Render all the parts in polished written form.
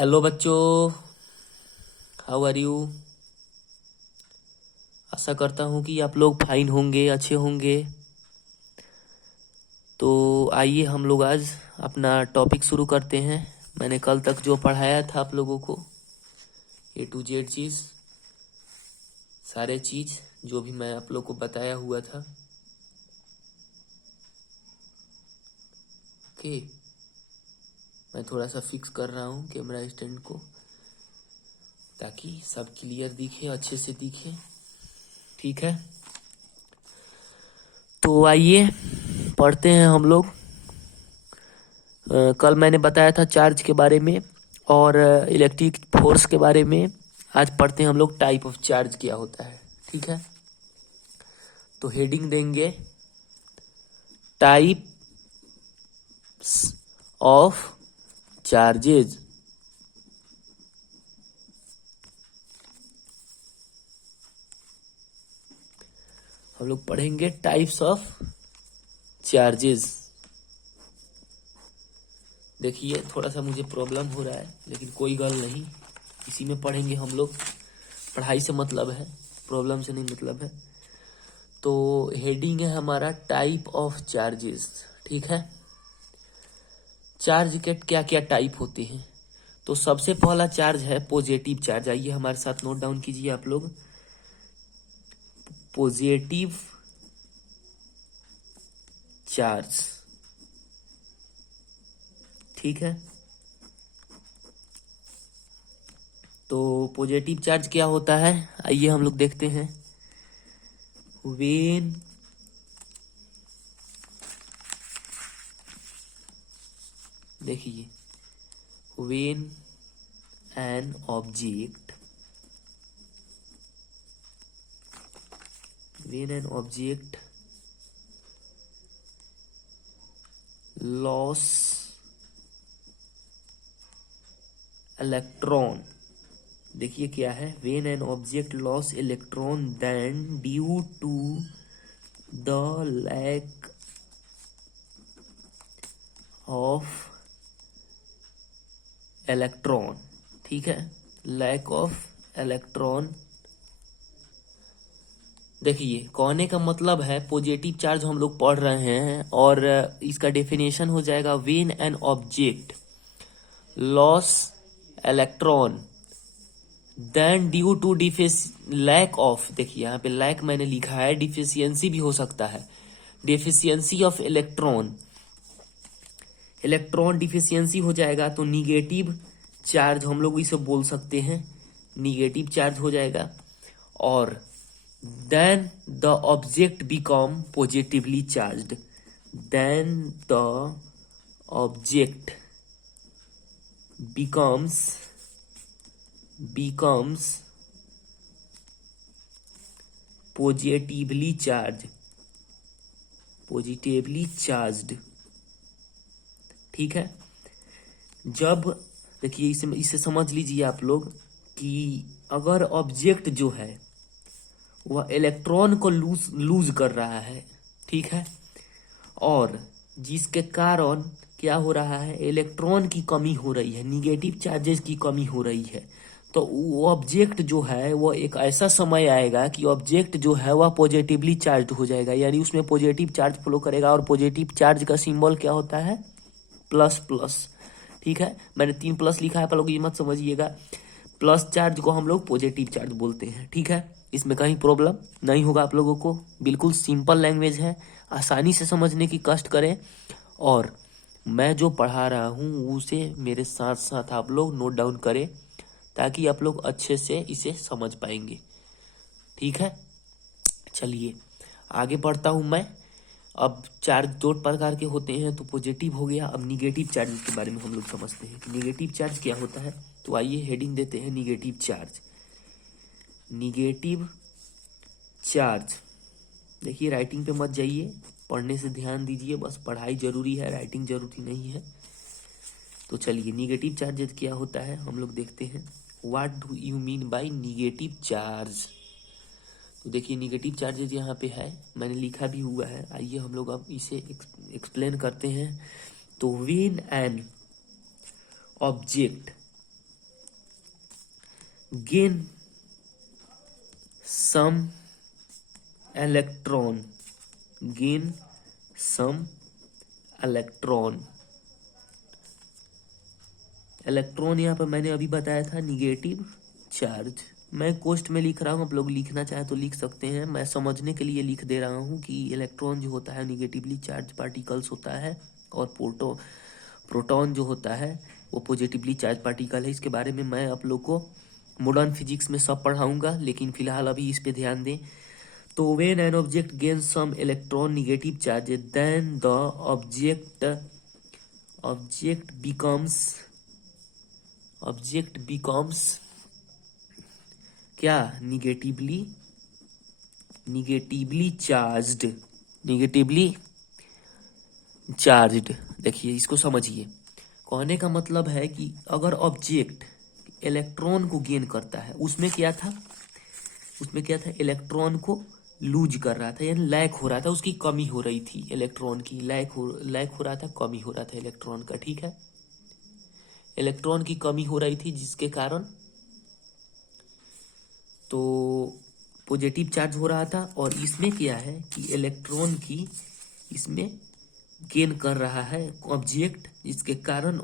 Hello बच्चों, how are you. आशा करता हूँ कि आप लोग फाइन होंगे, अच्छे होंगे। तो आइए हम लोग आज अपना टॉपिक शुरू करते हैं। मैंने कल तक जो पढ़ाया था आप लोगों को A to Z चीज़, सारे चीज़ जो भी मैं आप लोग को बताया हुआ था। ओके, मैं थोड़ा सा फिक्स कर रहा हूँ कैमरा स्टैंड को ताकि सब क्लियर दिखे, अच्छे से दिखे। ठीक है, तो आइए पढ़ते हैं हम लोग। कल मैंने बताया था चार्ज के बारे में और इलेक्ट्रिक फोर्स के बारे में। आज पढ़ते हैं हम लोग टाइप ऑफ चार्ज क्या होता है। ठीक है, तो हेडिंग देंगे टाइप्स ऑफ चार्जेज। हम लोग पढ़ेंगे टाइप्स ऑफ चार्जेज। देखिए थोड़ा सा मुझे प्रॉब्लम हो रहा है, लेकिन कोई गल नहीं, इसी में पढ़ेंगे हम लोग। पढ़ाई से मतलब है, प्रॉब्लम से नहीं मतलब है। तो हेडिंग है हमारा टाइप ऑफ चार्जेस। ठीक है, चार्ज के क्या क्या टाइप होते हैं। तो सबसे पहला चार्ज है पॉजिटिव चार्ज। आइए हमारे साथ नोट डाउन कीजिए आप लोग। पॉजिटिव चार्ज, ठीक है। तो पॉजिटिव चार्ज क्या होता है, आइए हम लोग देखते हैं। वेन देखिए, when an object loss electron. देखिए क्या है, when an object loss electron then due to the lack of electron. ठीक है, लैक ऑफ इलेक्ट्रॉन। देखिए कहने का मतलब है पॉजिटिव चार्ज हम लोग पढ़ रहे हैं और इसका डेफिनेशन हो जाएगा when an object loss electron then due to lack of. देखिए यहाँ पे लैक मैंने लिखा है, डिफिशियंसी भी हो सकता है। Deficiency of electron, electron deficiency हो जाएगा तो निगेटिव चार्ज हम लोग इसे बोल सकते हैं, निगेटिव चार्ज हो जाएगा। और then the object become positively charged, then the object becomes positively charged। ठीक है, जब देखिए इसे समझ लीजिए आप लोग कि अगर ऑब्जेक्ट जो है वह इलेक्ट्रॉन को लूज कर रहा है, ठीक है, और जिसके कारण क्या हो रहा है, इलेक्ट्रॉन की कमी हो रही है, निगेटिव चार्जेस की कमी हो रही है, तो वो ऑब्जेक्ट जो है वो एक ऐसा समय आएगा कि ऑब्जेक्ट जो है वह पॉजिटिवली चार्ज हो जाएगा, यानी उसमें पॉजिटिव चार्ज फ्लो करेगा। और पॉजिटिव चार्ज का सिंबल क्या होता है, प्लस प्लस। ठीक है, मैंने 3 प्लस लिखा है, पर लोग ये मत समझिएगा, प्लस चार्ज को हम लोग पॉजिटिव चार्ज बोलते हैं। ठीक है, इसमें कहीं प्रॉब्लम नहीं होगा आप लोगों को, बिल्कुल सिंपल लैंग्वेज है, आसानी से समझने की कष्ट करें। और मैं जो पढ़ा रहा हूँ उसे मेरे साथ साथ आप लोग नोट डाउन करें ताकि आप लोग अच्छे से इसे समझ पाएंगे। ठीक है, चलिए आगे बढ़ता हूँ मैं। अब चार्ज 2 प्रकार के होते हैं, तो पॉजिटिव हो गया। अब निगेटिव चार्ज के बारे में हम लोग समझते हैं कि निगेटिव चार्ज क्या होता है। तो आइए हेडिंग देते हैं निगेटिव चार्ज। निगेटिव चार्ज, देखिए राइटिंग पे मत जाइए, पढ़ने से ध्यान दीजिए, बस पढ़ाई जरूरी है, राइटिंग जरूरी नहीं है। तो चलिए निगेटिव चार्जेस क्या होता है हम लोग देखते हैं। What do you mean by negative charge. तो देखिए निगेटिव चार्जेस यहाँ पे है, मैंने लिखा भी हुआ है। आइए हम लोग अब इसे एक्सप्लेन करते हैं। तो when an object gain some electron, gain some electron. Electron यहाँ पर मैंने अभी बताया था निगेटिव चार्ज। मैं कोष्ट में लिख रहा हूँ, आप लोग लिखना चाहे तो लिख सकते हैं, मैं समझने के लिए लिख दे रहा हूँ कि इलेक्ट्रॉन जो होता है निगेटिवली चार्ज पार्टिकल्स होता है, और प्रोटॉन जो होता है वो पॉजिटिवली चार्ज पार्टिकल है। इसके बारे में मैं आप लोग को मॉडर्न फिजिक्स में सब पढ़ाऊंगा, लेकिन फिलहाल अभी इस पे ध्यान दें। तो when an object gain some electron negative charge then the object becomes क्या, निगेटिवली चार्ज्ड। देखिए इसको समझिए, कहने का मतलब है कि अगर ऑब्जेक्ट इलेक्ट्रॉन को गेन करता है, उसमें क्या था इलेक्ट्रॉन को लूज कर रहा था, यानी लैक हो रहा था, उसकी कमी हो रही थी, इलेक्ट्रॉन की लैक हो रहा था, कमी हो रहा था इलेक्ट्रॉन का। ठीक है, इलेक्ट्रॉन की कमी हो रही थी, जिसके कारण तो पॉजिटिव चार्ज हो रहा था। और इसमें क्या है कि इलेक्ट्रॉन की इसमें गेन कर रहा है ऑब्जेक्ट, जिसके कारण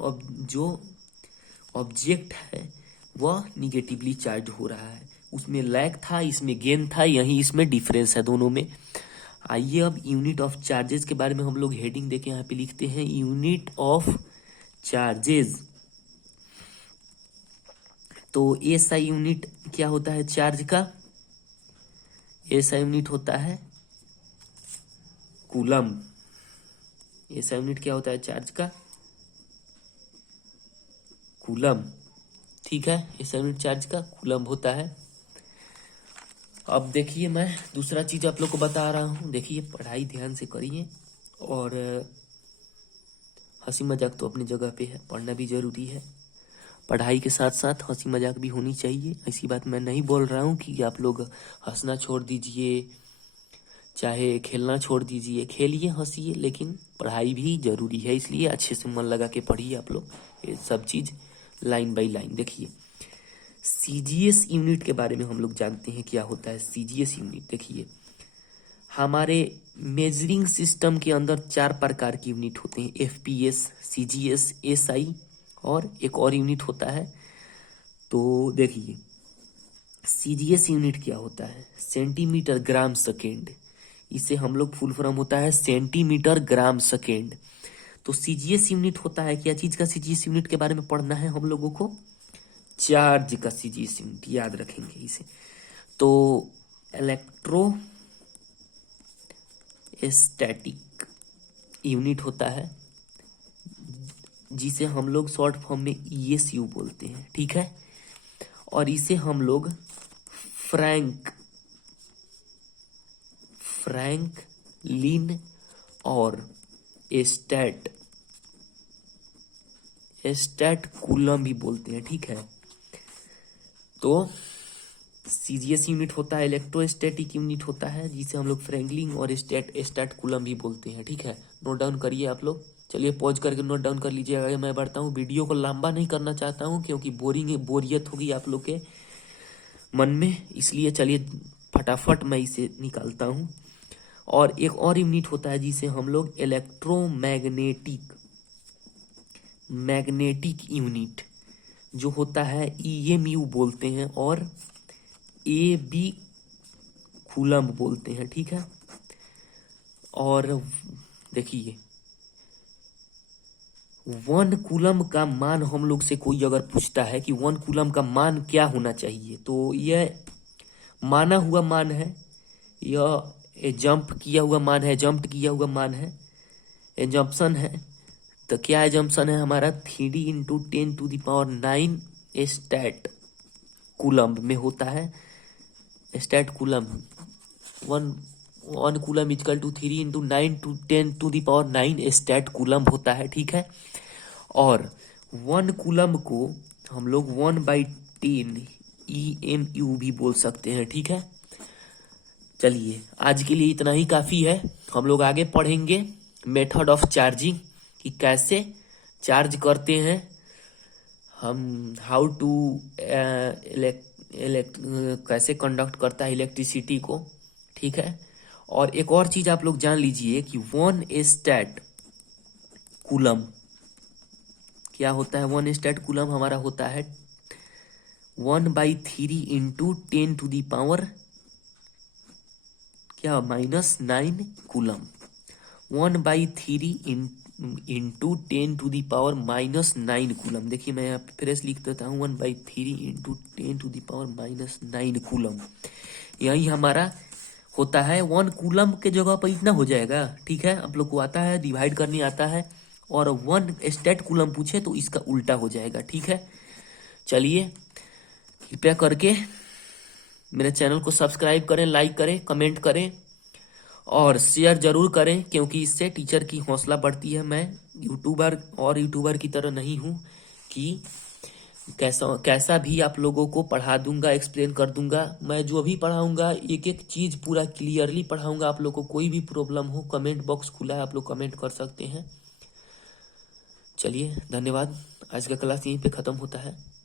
जो ऑब्जेक्ट है वह निगेटिवली चार्ज हो रहा है। उसमें लैक था, इसमें गेन था, यही इसमें डिफरेंस है दोनों में। आइए अब यूनिट ऑफ चार्जेस के बारे में हम लोग हेडिंग देके यहाँ पे लिखते हैं, यूनिट ऑफ चार्जेस। तो एसआई यूनिट क्या होता है चार्ज का, एसआई यूनिट होता है कूलम। एसआई यूनिट क्या होता है चार्ज का, कूलम। ठीक है, एसआई यूनिट चार्ज का कूलम होता है। अब देखिए मैं दूसरा चीज आप लोग को बता रहा हूँ, देखिए पढ़ाई ध्यान से करिए, और हंसी मजाक तो अपनी जगह पे है, पढ़ना भी जरूरी है। पढ़ाई के साथ साथ हंसी मजाक भी होनी चाहिए। ऐसी बात मैं नहीं बोल रहा हूँ कि आप लोग हंसना छोड़ दीजिए, चाहे खेलना छोड़ दीजिए, खेलिए हंसिए, लेकिन पढ़ाई भी जरूरी है, इसलिए अच्छे से मन लगा के पढ़िए आप लोग ये सब चीज लाइन बाय लाइन। देखिए सीजीएस यूनिट के बारे में हम लोग जानते हैं क्या होता है सीजीएस यूनिट। देखिए हमारे मेजरिंग सिस्टम के अंदर 4 प्रकार की यूनिट होते हैं, एफपीएस, सीजीएस, एसआई और एक और यूनिट होता है। तो देखिए सीजीएस यूनिट क्या होता है, सेंटीमीटर ग्राम सेकेंड, इसे हम लोग फुल फॉर्म होता है सेंटीमीटर ग्राम सेकेंड। तो सीजीएस यूनिट होता है क्या चीज का, सीजीएस यूनिट के बारे में पढ़ना है हम लोगों को, चार्ज का सीजीएस यूनिट, याद रखेंगे इसे। तो इलेक्ट्रोस्टैटिक यूनिट होता है, जिसे हम लोग शॉर्ट फॉर्म में ईएसयू बोलते हैं। ठीक है, और इसे हम लोग फ्रैंकलिन और स्टैट कूलम भी बोलते हैं। ठीक है, तो सीजीएस यूनिट होता है इलेक्ट्रोस्टैटिक यूनिट होता है, जिसे हम लोग फ्रैंकलिन और स्टैट कूलम भी बोलते हैं। ठीक है, नोट डाउन करिए आप लोग, चलिए पॉज करके नोट डाउन कर लीजिएगा। मैं बढ़ता हूँ, वीडियो को लंबा नहीं करना चाहता हूँ क्योंकि बोरियत होगी आप लोग के मन में, इसलिए चलिए फटाफट मैं इसे निकालता हूँ। और एक और यूनिट होता है जिसे हम लोग मैग्नेटिक यूनिट जो होता है ईएमयू बोलते हैं, और एबी कूलम बोलते हैं। ठीक है, और देखिए 1 कूलम का मान हम लोग से कोई अगर पूछता है कि 1 कूलम का मान क्या होना चाहिए, तो यह माना हुआ मान है, यह जंप किया हुआ मान है, एजम्पशन है। तो क्या एजम्पशन है हमारा, 3 × 10⁹ स्टैट कूलम में होता है। Stat coulomb 1 coulomb equal to 3 × 9⁹ stat coulomb होता है। ठीक है, और 1 कूलम को हम लोग 1/10 EMU भी बोल सकते हैं। ठीक है, चलिए आज के लिए इतना ही काफी है, हम लोग आगे पढ़ेंगे मेथड ऑफ चार्जिंग, कि कैसे चार्ज करते हैं हम, हाउ टू कैसे कंडक्ट करता है इलेक्ट्रिसिटी को, ठीक है। और एक और चीज आप लोग जान लीजिए कि 1 स्टैट कूलम क्या होता है। 1 स्टैट कूलम हमारा होता है 1/3 इंटू 10⁻⁻⁹ क्या -9 कूलम। 1/3 into 10⁻⁻⁹ coulomb. देखिए मैं यहाँ पे फ्रेश लिख देता हूँ 1/3 इंटू 10⁻⁻⁹ कूलम। यही हमारा होता है 1 कूलम के जगह पर इतना हो जाएगा, ठीक है। आप लोग को आता है, डिवाइड करने आता है, और 1 स्टैट कूलम पूछे तो इसका उल्टा हो जाएगा, ठीक है। चलिए, कृपया करके मेरे चैनल को सब्सक्राइब करें, लाइक करें, कमेंट करें और शेयर जरूर करें, क्योंकि इससे टीचर की हौसला बढ़ती है। मैं यूट्यूबर की तरह नहीं हूँ कि कैसा भी आप लोगों को पढ़ा दूंगा, एक्सप्लेन कर दूंगा। मैं जो भी पढ़ाऊंगा एक एक चीज पूरा क्लियरली पढ़ाऊंगा। आप लोगों को कोई भी प्रॉब्लम हो, कमेंट बॉक्स खुला है, आप लोग कमेंट कर सकते हैं। चलिए, धन्यवाद। आज का क्लास यहीं पे खत्म होता है।